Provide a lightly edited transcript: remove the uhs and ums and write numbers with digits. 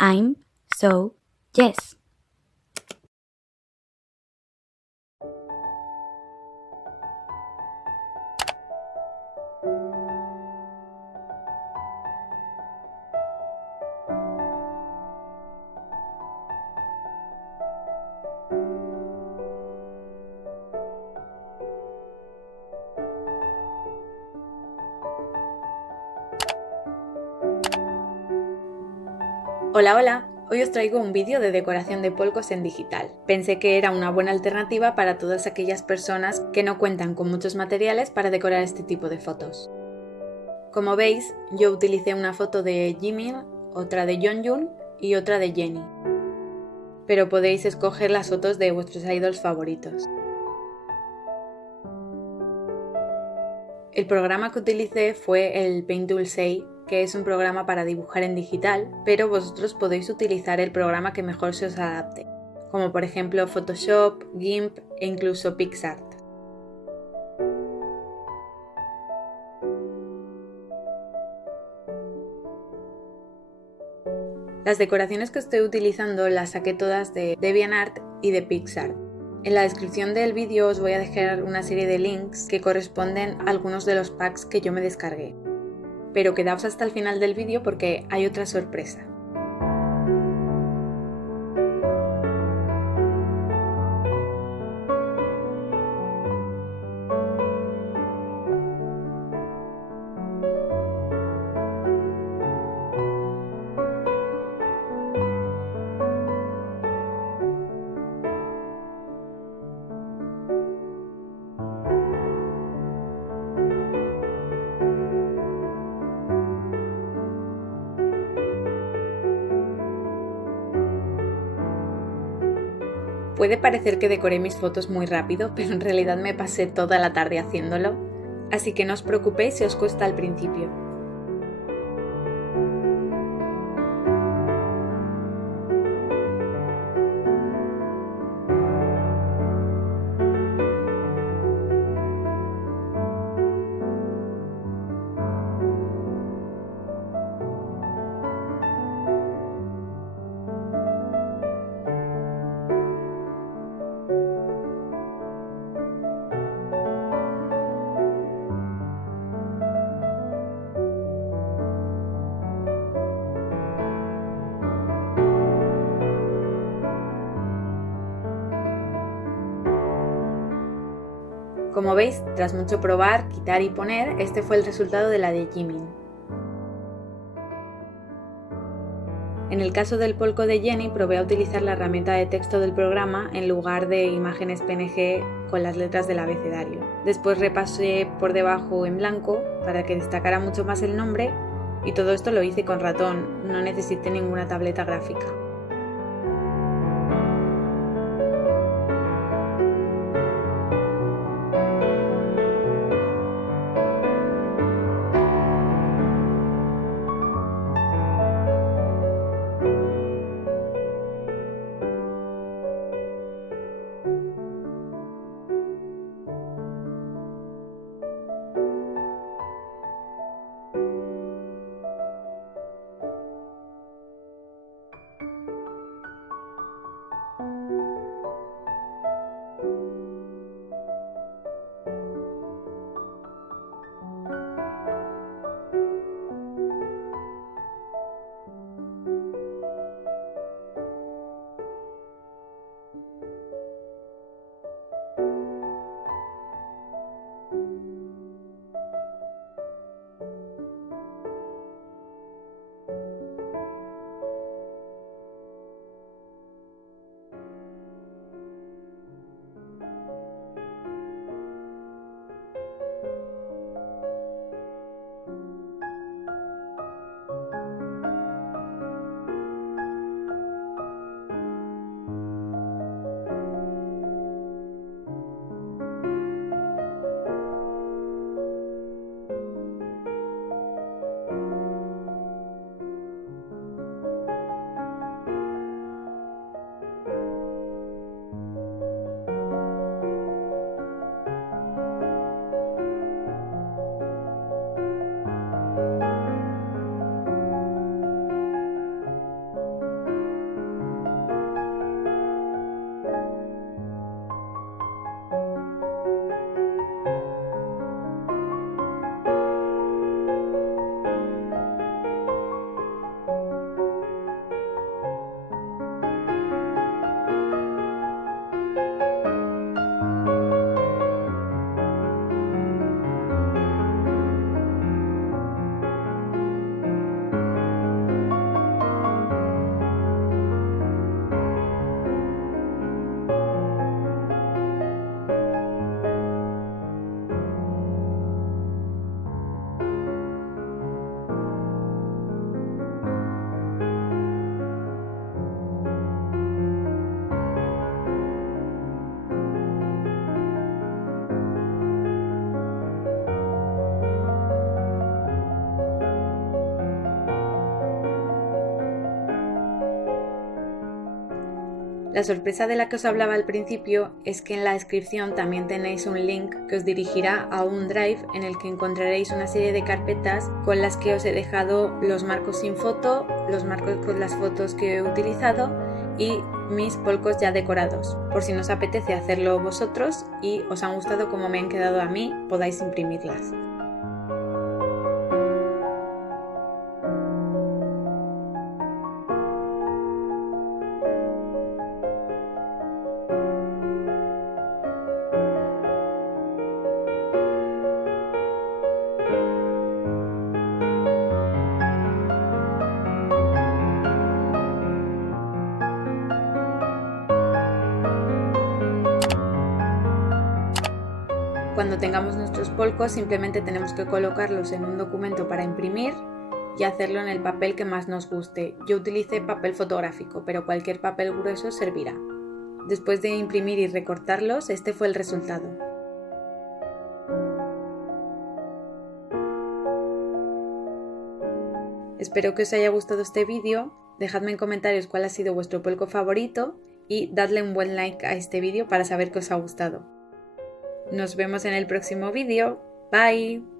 I'm so yes. Hola, hola. Hoy os traigo un vídeo de decoración de polcos en digital. Pensé que era una buena alternativa para todas aquellas personas que no cuentan con muchos materiales para decorar este tipo de fotos. Como veis, yo utilicé una foto de Jimin, otra de Yeonjun y otra de Jennie. Pero podéis escoger las fotos de vuestros idols favoritos. El programa que utilicé fue el Paint Tool 6, que es un programa para dibujar en digital, pero vosotros podéis utilizar el programa que mejor se os adapte, como por ejemplo Photoshop, GIMP e incluso PixArt. Las decoraciones que estoy utilizando las saqué todas de DeviantArt y de PixArt. En la descripción del vídeo os voy a dejar una serie de links que corresponden a algunos de los packs que yo me descargué. Pero quedaos hasta el final del vídeo porque hay otra sorpresa. Puede parecer que decoré mis fotos muy rápido, pero en realidad me pasé toda la tarde haciéndolo, así que no os preocupéis si os cuesta al principio. Como veis, tras mucho probar, quitar y poner, este fue el resultado de la de Jimin. En el caso del polco de Jennie, probé a utilizar la herramienta de texto del programa en lugar de imágenes PNG con las letras del abecedario. Después repasé por debajo en blanco para que destacara mucho más el nombre y todo esto lo hice con ratón, no necesité ninguna tableta gráfica. La sorpresa de la que os hablaba al principio es que en la descripción también tenéis un link que os dirigirá a un drive en el que encontraréis una serie de carpetas con las que os he dejado los marcos sin foto, los marcos con las fotos que he utilizado y mis polcos ya decorados. Por si nos apetece hacerlo vosotros y os han gustado como me han quedado a mí, podáis imprimirlas. Cuando tengamos nuestros polcos simplemente tenemos que colocarlos en un documento para imprimir y hacerlo en el papel que más nos guste. Yo utilicé papel fotográfico, pero cualquier papel grueso servirá. Después de imprimir y recortarlos, este fue el resultado. Espero que os haya gustado este vídeo, dejadme en comentarios cuál ha sido vuestro polco favorito y dadle un buen like a este vídeo para saber que os ha gustado. Nos vemos en el próximo vídeo. Bye.